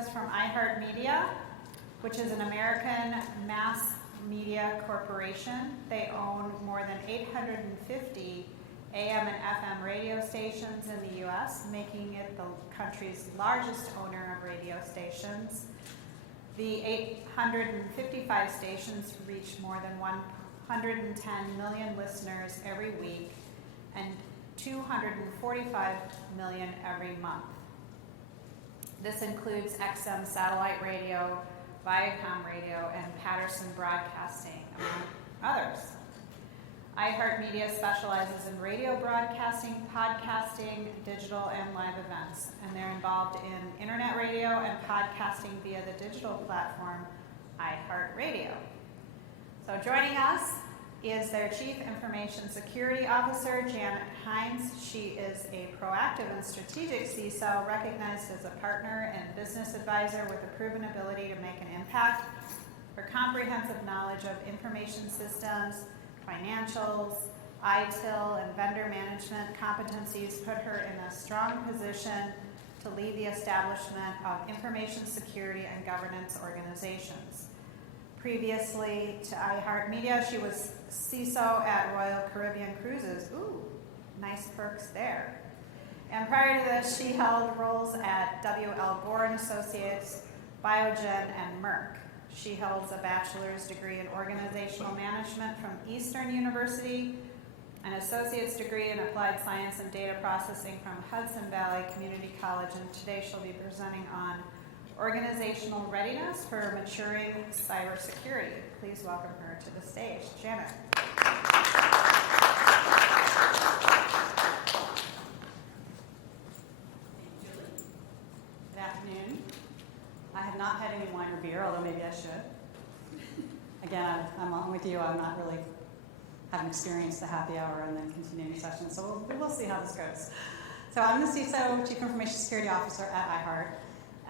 us from iHeartMedia, which is an American mass media corporation. They own more than 850 AM and FM radio stations in the U.S., making it the country's largest owner of radio stations. The 855 stations reach more than 110 million listeners every week and 245 million every month. This includes XM satellite radio, Viacom radio, and Patterson Broadcasting, among others. iHeartMedia specializes in radio broadcasting, podcasting, digital, and live events, and they're involved in internet radio and podcasting via the digital platform iHeartRadio. So joining us is their Chief Information Security Officer, Janet Heins. She is a proactive and strategic CISO, recognized as a partner and business advisor with a proven ability to make an impact. Her comprehensive knowledge of information systems, financials, ITIL, and vendor management competencies put her in a strong position to lead the establishment of information security and governance organizations. Previously to iHeartMedia, she was CISO at Royal Caribbean Cruises. Ooh, nice perks there. And prior to this, she held roles at W.L. Gore & Associates, Biogen, and Merck. She holds a bachelor's degree in organizational management from Eastern University, an associate's degree in applied science and data processing from Hudson Valley Community College, and today she'll be presenting on organizational readiness for maturing cybersecurity. Please welcome her to the stage. Janet. Good afternoon. I have not had any wine or beer, although maybe I should. Again, I'm on with you. I'm not really haven't experienced the happy hour and then continuing session, so we'll see how this goes. So I'm the CISO, Chief Information Security Officer at iHeart.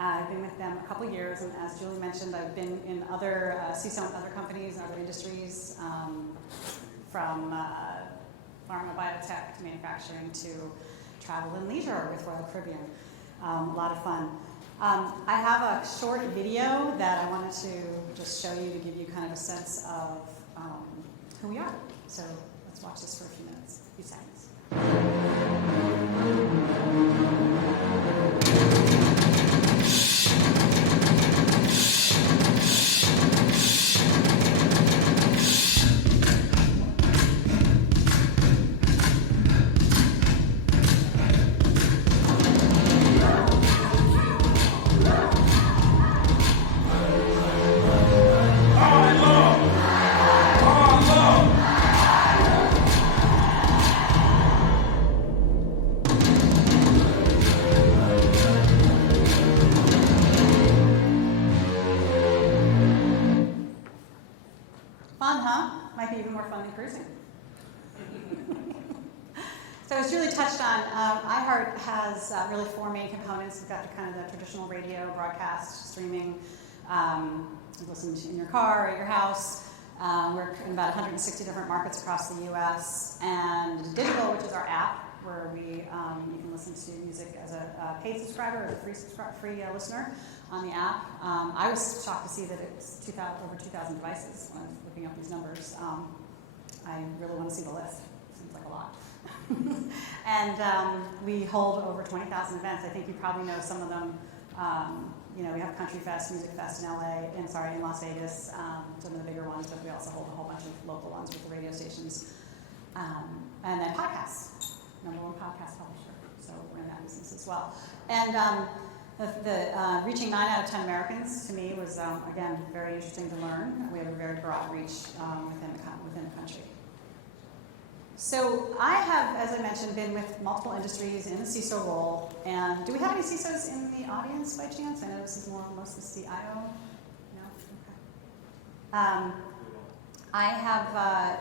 I've been with them a couple years, and as Julie mentioned, I've been in other CISO in other companies and other industries, from pharma, biotech, to manufacturing, to travel and leisure with Royal Caribbean. A lot of fun. I have a short video that I wanted to just show you to give you kind of a sense of who we are. So let's watch this for a few minutes, a few seconds. Fun, huh? Might be even more fun than cruising. So as Julie touched on, iHeart has really four main components. We've got kind of the traditional radio, broadcast, streaming, listen to in your car or at your house. We're in about 160 different markets across the U.S. And digital, which is our app, where we you can listen to music as a paid subscriber or a free listener on the app. I was shocked to see that it's over 2,000 devices when I was looking up these numbers. I really want to see the list. Seems like a lot. And we hold over 20,000 events. I think you probably know some of them. We have Country Fest, Music Fest in in Las Vegas, some of the bigger ones, but we also hold a whole bunch of local ones with the radio stations. And then podcasts, #1 podcast publisher. So we're in that business as well. And reaching 9 out of 10 Americans, to me, was, again, very interesting to learn. We have a very broad reach within the country. So I have, as I mentioned, been with multiple industries in the CISO role. And do we have any CISOs in the audience by chance? I know this is mostly CIO. No? Okay. I have,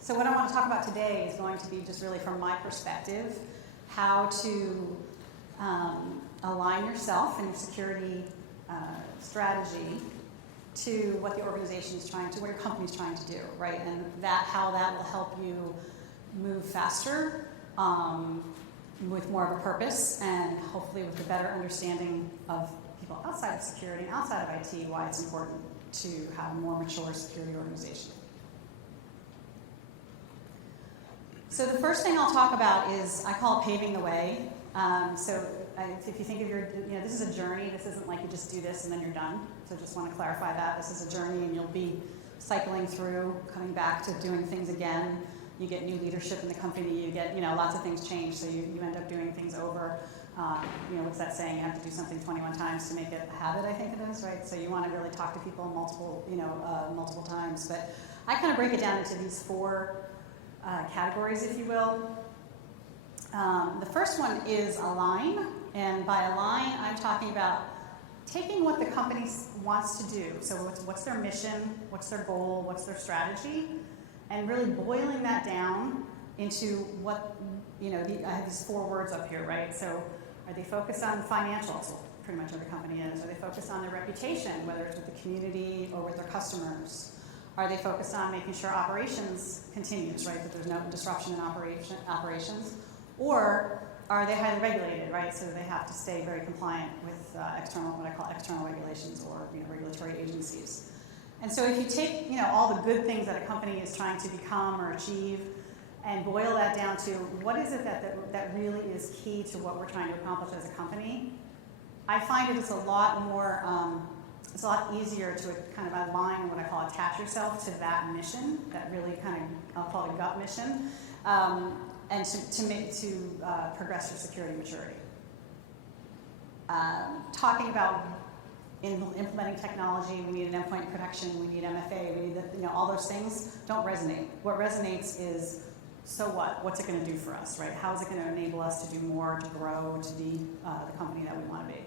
so what I want to talk about today is going to be just really from my perspective, how to align yourself and your security strategy to what the organization is trying to, what your company is trying to do, right? And how that will help you move faster, with more of a purpose, and hopefully with a better understanding of people outside of security and outside of IT why it's important to have a more mature security organization. So the first thing I'll talk about is, I call it paving the way. If you think of this is a journey. This isn't like you just do this and then you're done. So just want to clarify that. This is a journey and you'll be cycling through, coming back to doing things again. You get new leadership in the company. You get, lots of things change. So you end up doing things over. What's that saying? You have to do something 21 times to make it a habit, I think it is, right? So you want to really talk to people multiple times. But I kind of break it down into these 4 categories, if you will. The first one is align, and by align, I'm talking about taking what the company wants to do. So what's their mission, what's their goal, what's their strategy, and really boiling that down into what, I have these 4 words up here, right? So are they focused on financials? Well, pretty much every company is. Are they focused on their reputation, whether it's with the community or with their customers? Are they focused on making sure operations continues, right, that there's no disruption in operations? Or are they highly regulated, right, so they have to stay very compliant with what I call external regulations or regulatory agencies. And so if you take all the good things that a company is trying to become or achieve and boil that down to what is it that really is key to what we're trying to accomplish as a company, I find it's a lot more it's a lot easier to kind of align and what I call attach yourself to that mission, that really kind of, I'll call it a gut mission, and to progress your security maturity. Talking about implementing technology, we need an endpoint protection, we need MFA, we need all those things don't resonate. What resonates is, so what? What's it going to do for us, right? How is it going to enable us to do more, to grow, to be the company that we want to be?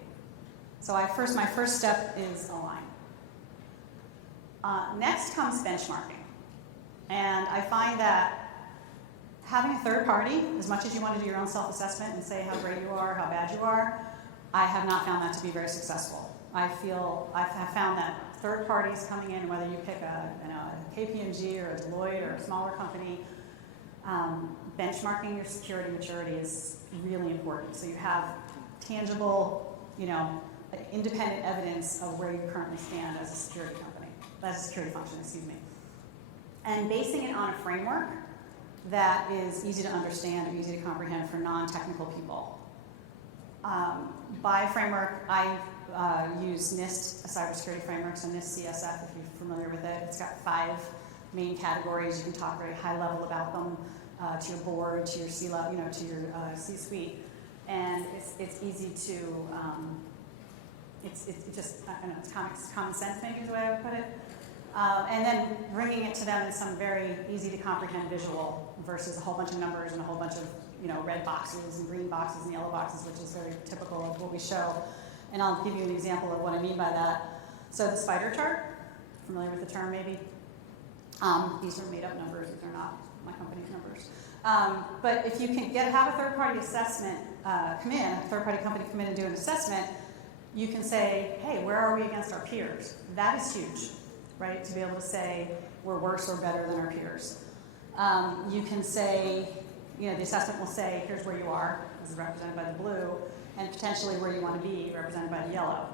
So my first step is align. Next comes benchmarking. And I find that having a third party, as much as you want to do your own self-assessment and say how great you are, how bad you are, I have not found that to be very successful. I've found that third parties coming in, whether you pick a KPMG or a Deloitte or a smaller company, benchmarking your security maturity is really important. So you have tangible, independent evidence of where you currently stand as a security function, and basing it on a framework that is easy to understand or easy to comprehend for non-technical people. By framework, I use NIST, a cybersecurity framework, so NIST CSF, if you're familiar with it. It's got 5 main categories. You can talk very high level about them to your board, to your C-level, to your C-suite, and it's easy to. It's just, I don't know, it's common sense maybe is the way I would put it. And then bringing it to them in some very easy to comprehend visual versus a whole bunch of numbers and a whole bunch of red boxes and green boxes and yellow boxes, which is very typical of what we show. And I'll give you an example of what I mean by that. So the spider chart, familiar with the term maybe? These are made up numbers, these are not my company's numbers. But if you can have a third-party assessment third-party company come in and do an assessment, you can say, hey, where are we against our peers? That is huge, right? To be able to say we're worse or better than our peers. You can say, the assessment will say, here's where you are, this is represented by the blue, and potentially where you want to be, represented by the yellow.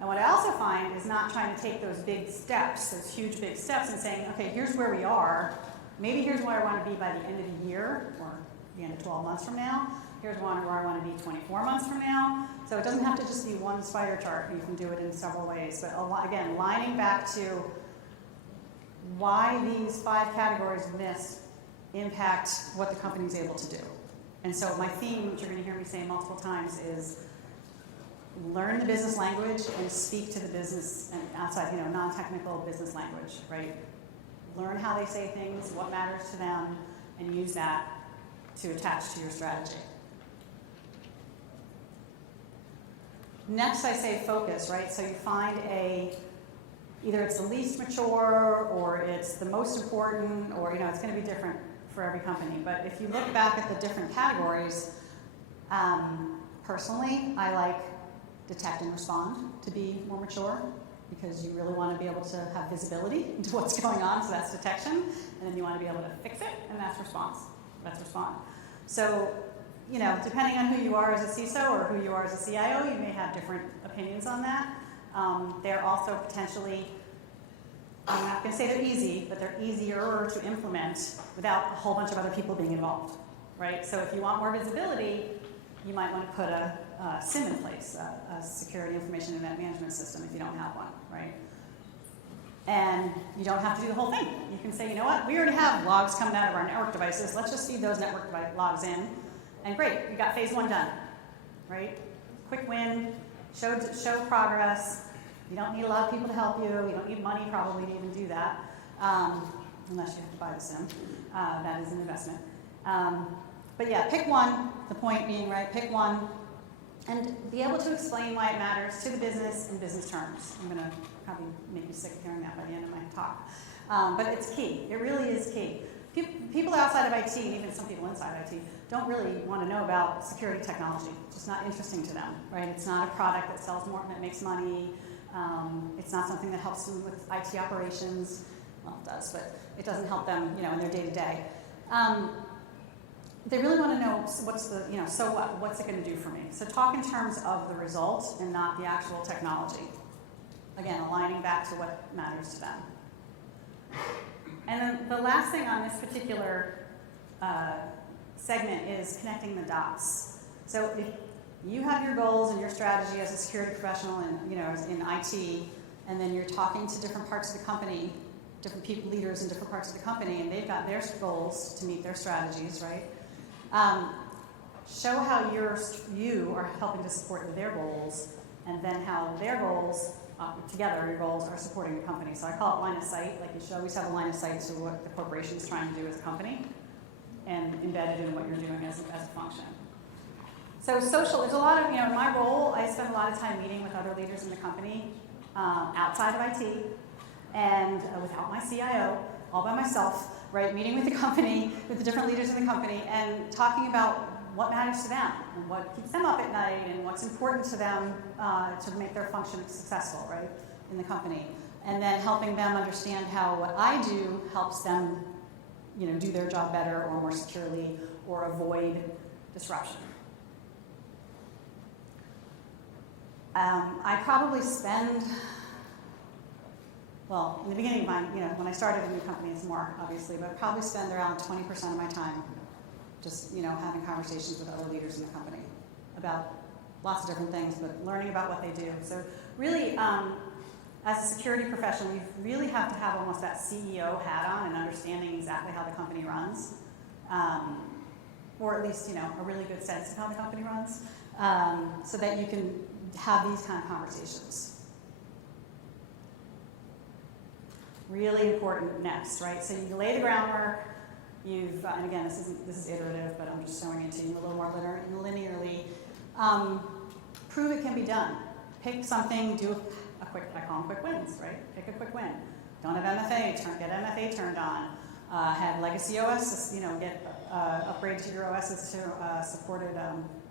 And what I also find is not trying to take those big steps, those huge big steps, and saying, okay, here's where we are, maybe here's where I want to be by the end of the year, or the end of 12 months from now, here's where I want to be 24 months from now. So it doesn't have to just be one spider chart. You can do it in several ways. But again, lining back to why these 5 categories of NIST impact what the company is able to do. And so my theme, which you're going to hear me say multiple times, is learn the business language and speak to the business and outside, non-technical business language, right? Learn how they say things, what matters to them, and use that to attach to your strategy. Next, I say focus, right? So you find either it's the least mature, or it's the most important, or it's going to be different for every company. But if you look back at the different categories, personally, I like detect and respond to be more mature, because you really want to be able to have visibility into what's going on, so that's detection, and then you want to be able to fix it, and that's response. That's respond. So you know, depending on who you are as a CISO or who you are as a CIO, you may have different opinions on that. They're also potentially, I'm not going to say they're easy, but they're easier to implement without a whole bunch of other people being involved, right? So if you want more visibility, you might want to put a SIM in place, a Security Information and Event Management System, if you don't have one, right? And you don't have to do the whole thing. You can say, you know what, we already have logs coming out of our network devices. Let's just feed those network logs in. And great, we got phase 1 done, right? Quick win, show progress. You don't need a lot of people to help you. You don't need money probably to even do that, unless you have to buy the SIM. That is an investment. But yeah, pick one, the point being, right, pick one, and be able to explain why it matters to the business in business terms. I'm going to probably make you sick of hearing that by the end of my talk. But it's key. It really is key. People outside of IT, and even some people inside IT, don't really want to know about security technology. It's just not interesting to them, right? It's not a product that sells more, that makes money. It's not something that helps them with IT operations. Well, it does, but it doesn't help them, you know, in their day-to-day. They really want to know what's the, you know, so what? What's it going to do for me? So talk in terms of the result and not the actual technology. Again, aligning back to what matters to them. And then the last thing on this particular segment is connecting the dots. So if you have your goals and your strategy as a security professional and, you know, in IT, and then you're talking to different parts of the company, different people, leaders in different parts of the company, and they've got their goals to meet their strategies, right? Show how you are helping to support their goals, and then how their goals, together, your goals are supporting the company. So I call it line of sight. Like, you should always have a line of sight to what the corporation is trying to do as a company, and embedded in what you're doing as a function. So social, there's a lot of, you know, in my role, I spend a lot of time meeting with other leaders in the company, outside of IT, and without my CIO, all by myself, right, meeting with the company, with the different leaders in the company, and talking about what matters to them, and what keeps them up at night, and what's important to them to make their function successful, right, in the company. And then helping them understand how what I do helps them, you know, do their job better or more securely, or avoid disruption. I probably spend, well, in the beginning of my, you know, when I started a new company, it's more, obviously, but I probably spend around 20% of my time just, you know, having conversations with other leaders in the company about lots of different things, but learning about what they do. So really, as a security professional, you really have to have almost that CEO hat on and understanding exactly how the company runs, or at least, you know, a really good sense of how the company runs, so that you can have these kind of conversations. Really important next, right? So you lay the groundwork. You've, and again, this is iterative, but I'm just showing it to you a little more linearly. Prove it can be done. Pick something, do a quick, I call them quick wins, right? Pick a quick win. Don't have MFA, get MFA turned on. Have legacy OS, you know, get upgrade to your OSs to supported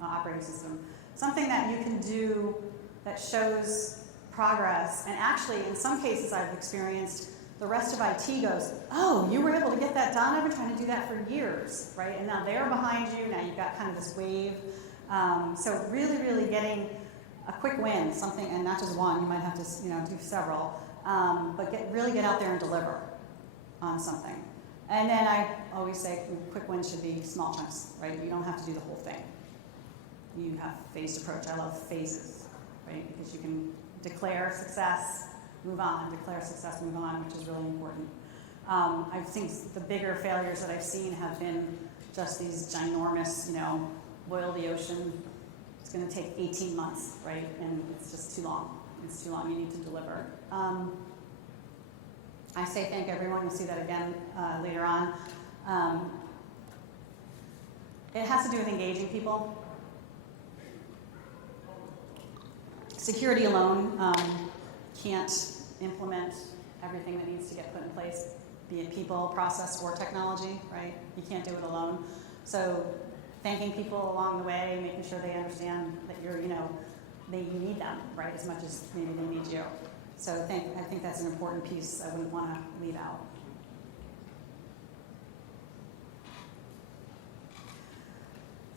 operating system. Something that you can do that shows progress, and actually, in some cases I've experienced, the rest of IT goes, oh, you were able to get that done? I've been trying to do that for years, right? And now they're behind you, now you've got kind of this wave. So really, really getting a quick win, something, and not just one, you might have to, you know, do several, but really get out there and deliver on something. And then I always say quick wins should be small chunks, right? You don't have to do the whole thing. You have phased approach. I love phases, right? Because you can declare success, move on, declare success, move on, which is really important. I think the bigger failures that I've seen have been just these ginormous, you know, boil the ocean. It's going to take 18 months, right? And it's just too long. It's too long. You need to deliver. I say thank everyone. You'll see that again later on. It has to do with engaging people. Security alone can't implement everything that needs to get put in place, be it people, process, or technology, right? You can't do it alone. So thanking people along the way, making sure they understand that you're, you know, you need them, right, as much as maybe they need you. So I think that's an important piece I wouldn't want to leave out.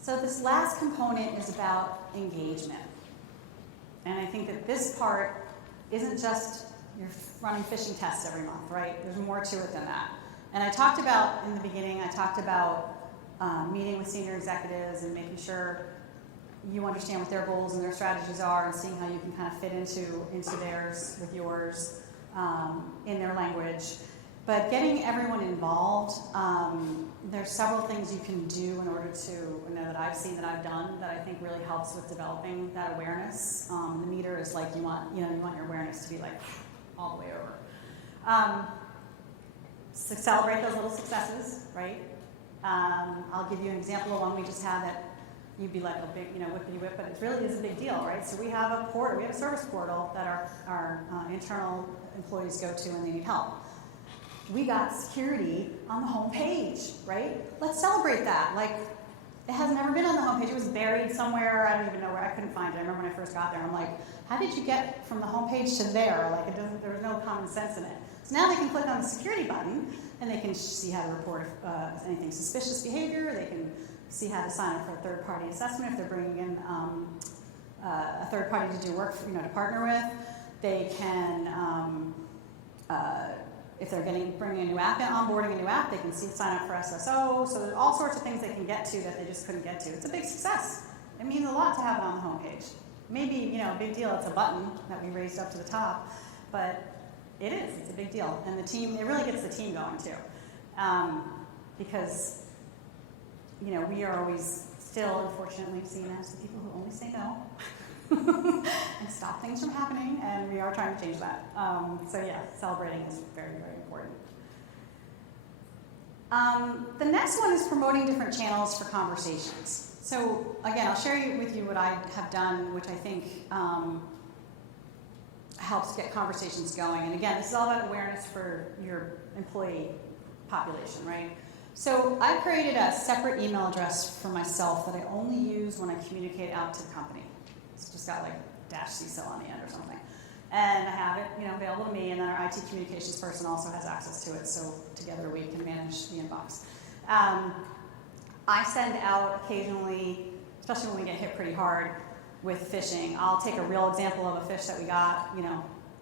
So this last component is about engagement. And I think that this part isn't just you're running phishing tests every month, right? There's more to it than that. And I talked about, in the beginning, I talked about meeting with senior executives and making sure you understand what their goals and their strategies are and seeing how you can kind of fit into theirs with yours in their language. But getting everyone involved, there's several things you can do in order to, that I've seen that I've done that I think really helps with developing that awareness. The meter is like you want your awareness to be like all the way over. So celebrate those little successes, right? I'll give you an example of one we just had that you'd be like a big, whippity whip, but it really is a big deal, right? So we have a portal, we have a service portal that our internal employees go to when they need help. We got security on the home page, right? Let's celebrate that. Like, it has never been on the home page. It was buried somewhere. I don't even know where. I couldn't find it. I remember when I first got there. I'm like, how did you get from the home page to there? Like, there was no common sense in it. So now they can click on the security button, and they can see how to report anything suspicious behavior. They can see how to sign up for a third-party assessment if they're bringing in a third party to do work, to partner with. They can, if they're bringing a new app in, onboarding a new app, they can sign up for SSO. So there's all sorts of things they can get to that they just couldn't get to. It's a big success. It means a lot to have it on the homepage. Maybe, a big deal. It's a button that we raised up to the top, but it is. It's a big deal. And the team, it really gets the team going too. Because, we are always still, unfortunately, seen as the people who only say no and stop things from happening, and we are trying to change that. So yeah, celebrating is very, very important. The next one is promoting different channels for conversations. So again, I'll share with you what I have done, which I think helps get conversations going. And again, this is all about awareness for your employee population, right? So I created a separate email address for myself that I only use when I communicate out to the company. It's just got like -CISO on the end or something. And I have it, available to me, and then our IT communications person also has access to it, so together we can manage the inbox. I send out occasionally, especially when we get hit pretty hard with phishing, I'll take a real example of a phish that we got,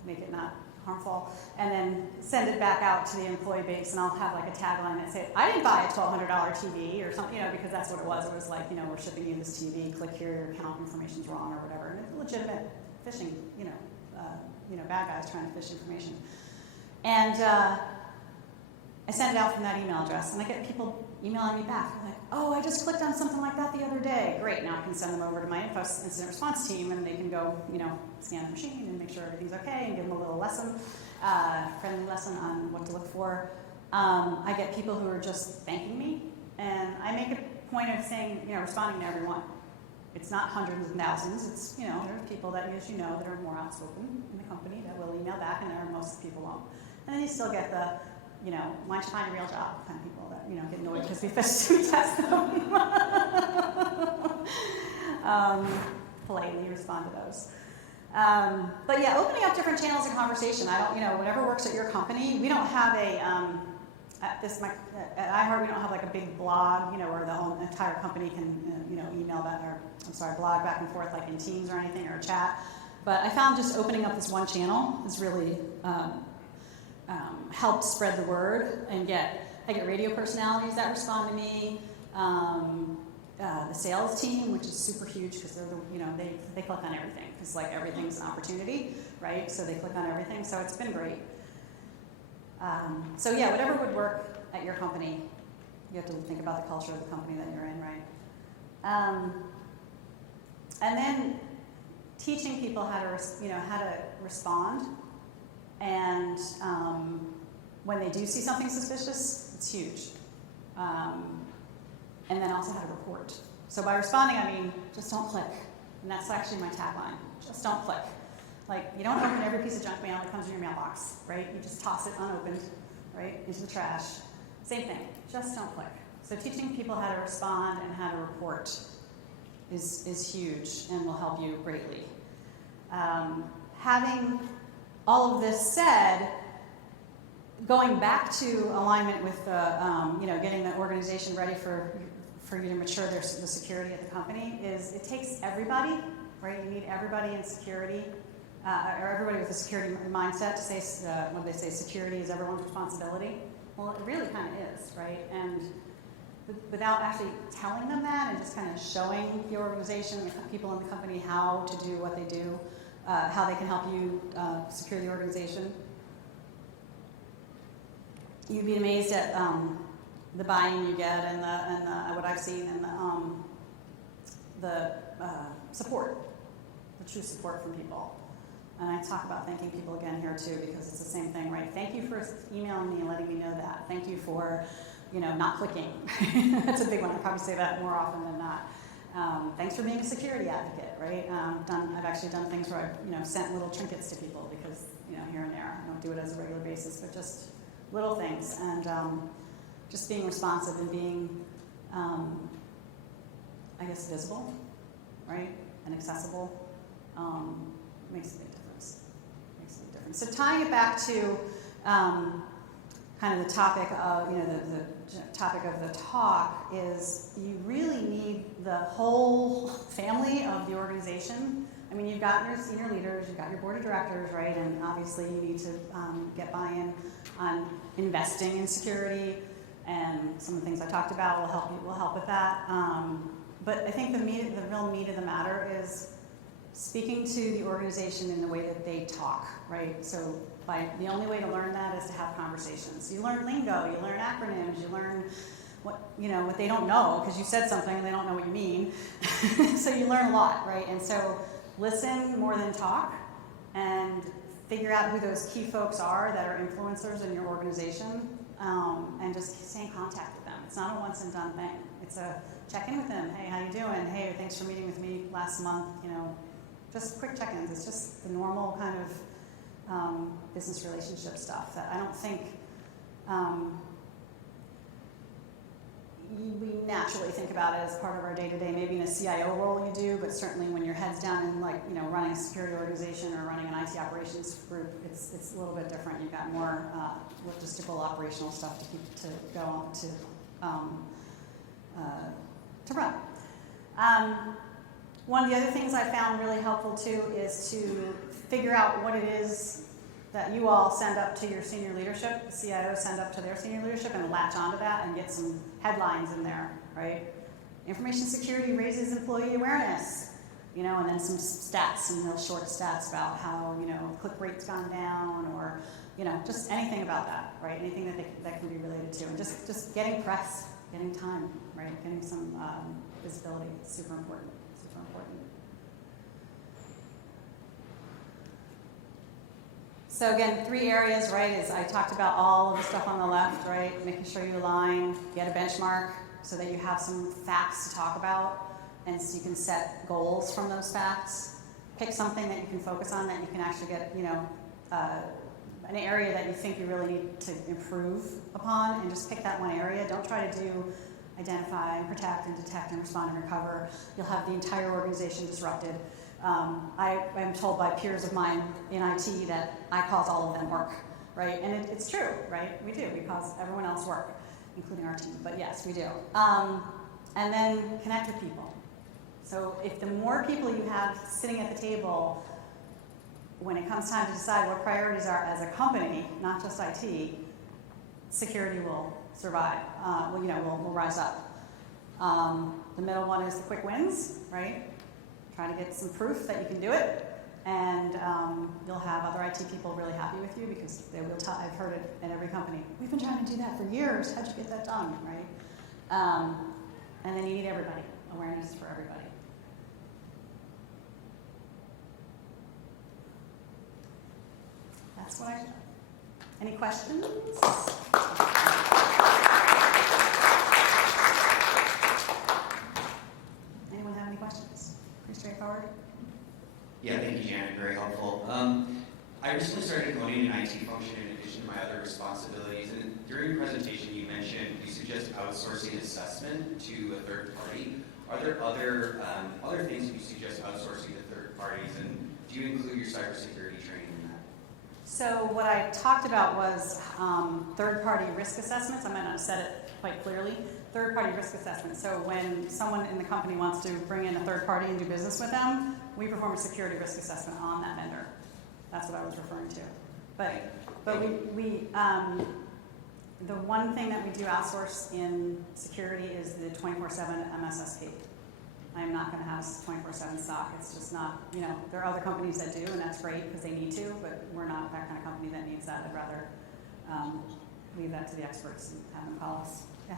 make it not harmful, and then send it back out to the employee base, and I'll have like a tagline that says, I didn't buy a $1,200 TV or something, because that's what it was. It was like, we're shipping you this TV, click here, your account information's wrong or whatever. And it's legitimate phishing, bad guys trying to phish information. And I send it out from that email address, and I get people emailing me back. They're like, oh, I just clicked on something like that the other day. Great, now I can send them over to my incident response team, and they can go, scan the machine and make sure everything's okay, and give them a little lesson, friendly lesson on what to look for. I get people who are just thanking me, and I make a point of saying, responding to everyone. It's not hundreds and thousands. It's, there's people that, as you know, that are more outspoken in the company that will email back, and there are most people won't. And then you still get the, why don't you find a real job kind of people that, get annoyed because we test them. Politely respond to those. But yeah, opening up different channels of conversation. I don't, whatever works at your company. We don't have a, at iHeart, we don't have like a big blog, where the whole entire company can, email that, or blog back and forth like in Teams or anything, or chat. But I found just opening up this one channel has really helped spread the word, and I get radio personalities that respond to me. The sales team, which is super huge because they're they click on everything because like everything's an opportunity, right? So they click on everything. So it's been great. So yeah, whatever would work at your company, you have to think about the culture of the company that you're in, right? And then teaching people how to respond, and when they do see something suspicious, it's huge. And then also how to report. So by responding, I mean just don't click, and that's actually my tagline. Just don't click. Like, you don't open every piece of junk mail that comes in your mailbox, right? You just toss it unopened, right, into the trash. Same thing, just don't click. So teaching people how to respond and how to report is huge and will help you greatly. Having all of this said, going back to alignment with the, getting the organization ready for for you to mature the security of the company is it takes everybody, right? You need everybody in security, or everybody with a security mindset to say, when they say security is everyone's responsibility. Well, it really kind of is, right? And without actually telling them that and just kind of showing the organization, the people in the company how to do what they do, how they can help you secure the organization, you'd be amazed at the buy-in you get and what I've seen and the support, the true support from people. And I talk about thanking people again here too, because it's the same thing, right? Thank you for emailing me and letting me know that. Thank you for, not clicking. That's a big one. I probably say that more often than not. Thanks for being a security advocate, right? I've actually done things where I've, sent little trinkets to people because, here and there. I don't do it as a regular basis, but just little things. And just being responsive and being, visible, right? And accessible makes a big difference. So tying it back to kind of the topic of, the topic of the talk is you really need the whole family of the organization. I mean, you've got your senior leaders, you've got your board of directors, right? And obviously you need to get buy-in on investing in security, and some of the things I talked about will help with that. But I think the real meat of the matter is speaking to the organization in the way that they talk, right? So the only way to learn that is to have conversations. You learn lingo, you learn acronyms, you learn what they don't know, because you said something and they don't know what you mean. So you learn a lot, right? And so listen more than talk, and figure out who those key folks are that are influencers in your organization, and just stay in contact with them. It's not a once and done thing. It's a check in with them. Hey, how you doing? Hey, thanks for meeting with me last month. Just quick check-ins. It's just the normal kind of business relationship stuff that I don't think we naturally think about it as part of our day-to-day. Maybe in a CIO role you do, but certainly when your head's down in running a security organization or running an IT operations group, it's a little bit different. You've got more logistical, operational stuff to go on to run. One of the other things I found really helpful too is to figure out what it is that you all send up to your senior leadership, the CIO send up to their senior leadership, and latch onto that and get some headlines in there, right? Information security raises employee awareness, and then some stats, some real short stats about how, click rate's gone down, or, just anything about that, right? Anything that can be related to, and just getting press, getting time, right? Getting some visibility, it's super important. So again, 3 areas, right, is I talked about all of the stuff on the left, right, making sure you align, get a benchmark so that you have some facts to talk about, and so you can set goals from those facts. Pick something that you can focus on, that you can actually get, an area that you think you really need to improve upon, and just pick that one area. Don't try to identify and protect and detect and respond and recover. You'll have the entire organization disrupted. I am told by peers of mine in IT that I cause all of them work, right? And it's true, right? We do. We cause everyone else work, including our team. But yes, we do. And then connect with people. So if the more people you have sitting at the table, when it comes time to decide what priorities are as a company, not just IT, security will survive. Will rise up. The middle one is the quick wins, right? Try to get some proof that you can do it, and you'll have other IT people really happy with you, because they will tell. I've heard it in every company. We've been trying to do that for years. How'd you get that done, right? And then you need everybody. Awareness for everybody. That's what I've done. Any questions? Anyone have any questions? Pretty straightforward. Yeah, thank you, Janet. Very helpful. I recently started owning an IT function in addition to my other responsibilities, and during your presentation you mentioned you suggest outsourcing assessment to a third party. Are there other things that you suggest outsourcing to third parties, and do you include your cybersecurity training in that? So what I talked about was third-party risk assessments. I might not have said it quite clearly. Third-party risk assessments. So when someone in the company wants to bring in a third party and do business with them, we perform a security risk assessment on that vendor. That's what I was referring to. But the one thing that we do outsource in security is the 24/7 MSSP. I'm not going to have 24/7 stock. It's just not, there are other companies that do, and that's great because they need to, but we're not that kind of company that needs that. I'd rather leave that to the experts and have them call us. Yeah.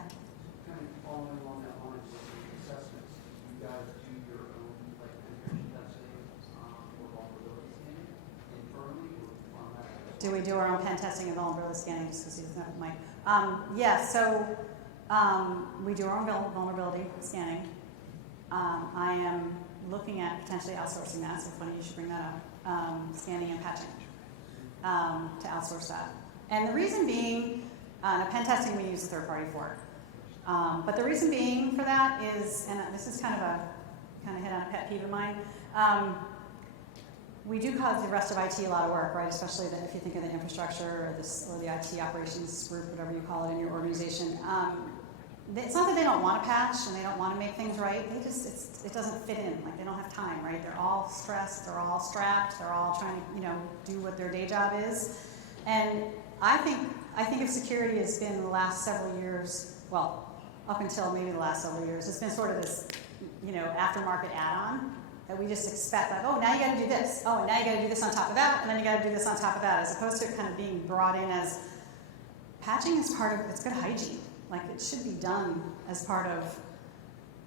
Kind of following along that line with the assessments, you guys do your own penetration testing or vulnerability scanning internally or on that? Do we do our own pen testing and vulnerability scanning just because he doesn't have the mic? Yeah, so we do our own vulnerability scanning. I am looking at potentially outsourcing that, so funny you should bring that up, scanning and patching, to outsource that. And the reason being, pen testing we use a third party for. But the reason being for that is, and this is kind of hit on a pet peeve of mine, we do cause the rest of IT a lot of work, right? Especially if you think of the infrastructure or the IT operations group, whatever you call it in your organization. It's not that they don't want to patch and they don't want to make things right. It doesn't fit in. Like they don't have time, right? They're all stressed. They're all strapped. They're all trying to do what their day job is. And I think of security has been the last several years. Well, up until maybe the last several years, it's been sort of this, aftermarket add-on that we just expect. Like, oh, now you got to do this. Oh, and now you got to do this on top of that, and then you got to do this on top of that, as opposed to it kind of being brought in as patching is part of it's good hygiene. Like it should be done as part of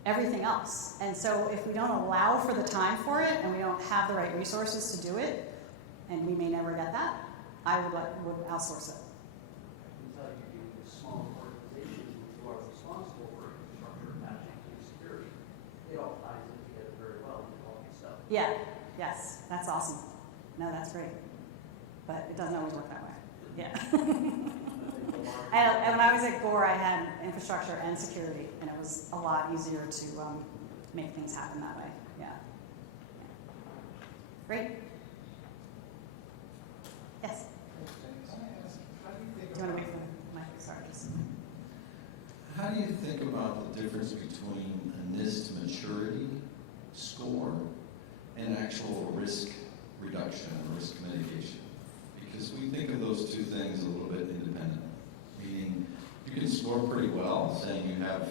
everything else. And so if we don't allow for the time for it and we don't have the right resources to do it, and we may never get that, I would outsource it. Until you do a small organization who are responsible for infrastructure, patching, and security, it all ties in together very well with all this stuff. Yeah, yes, that's awesome. No, that's great. But it doesn't always work that way. Yeah. And when I was at Gore, I had infrastructure and security, and it was a lot easier to make things happen that way. Yeah. Great. Yes. Do you want to make the mic? Sorry, just. How do you think about the difference between a NIST maturity score and actual risk reduction and risk mitigation? Because we think of those two things a little bit independently. Meaning, you can score pretty well, saying you have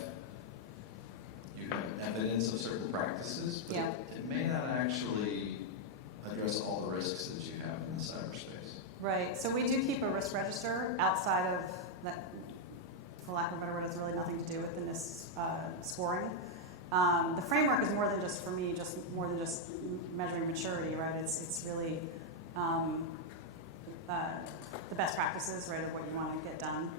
evidence of certain practices, but Yeah. it may not actually address all the risks that you have in the cyberspace. Right. So we do keep a risk register outside of that. For lack of a better word, has really nothing to do with the NIST scoring. The framework is more than just for me, just more than just measuring maturity, right? It's really the best practices, right, of what you want to get done,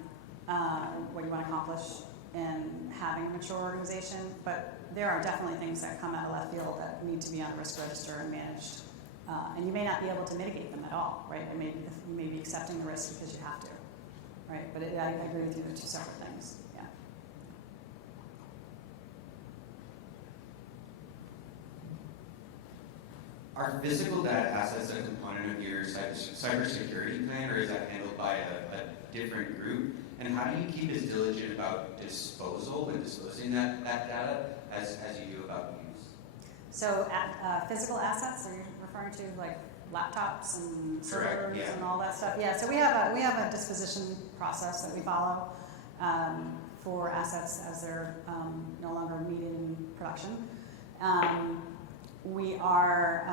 what you want to accomplish in having a mature organization. But there are definitely things that come out of left field that need to be on a risk register and managed. And you may not be able to mitigate them at all, right? You may be accepting the risk because you have to, right? But I agree with you, they're two separate things, yeah. Are physical data assets a component of your cybersecurity plan, or is that handled by a different group? And how do you keep as diligent about disposal and disposing that data as you do about use? So physical assets, are you referring to like laptops and servers? Correct, yeah. And all that stuff? Yeah, so we have a disposition process that we follow for assets as they're no longer needed in production. We are,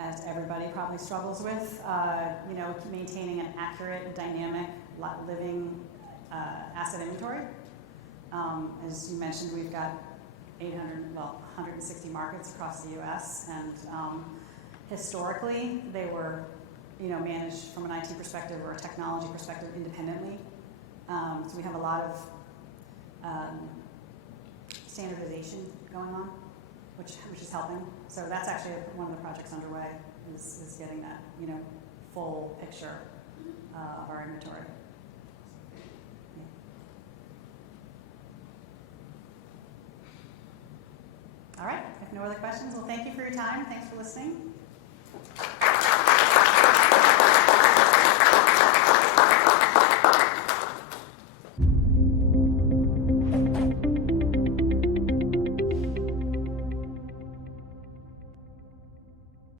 as everybody probably struggles with, maintaining an accurate, dynamic, living asset inventory. As you mentioned, we've got 160 markets across the U.S. and historically they were, managed from an IT perspective or a technology perspective independently. So we have a lot of standardization going on, which is helping. So that's actually one of the projects underway is getting that, full picture of our inventory. All right, if no other questions, well, thank you for your time. Thanks for listening.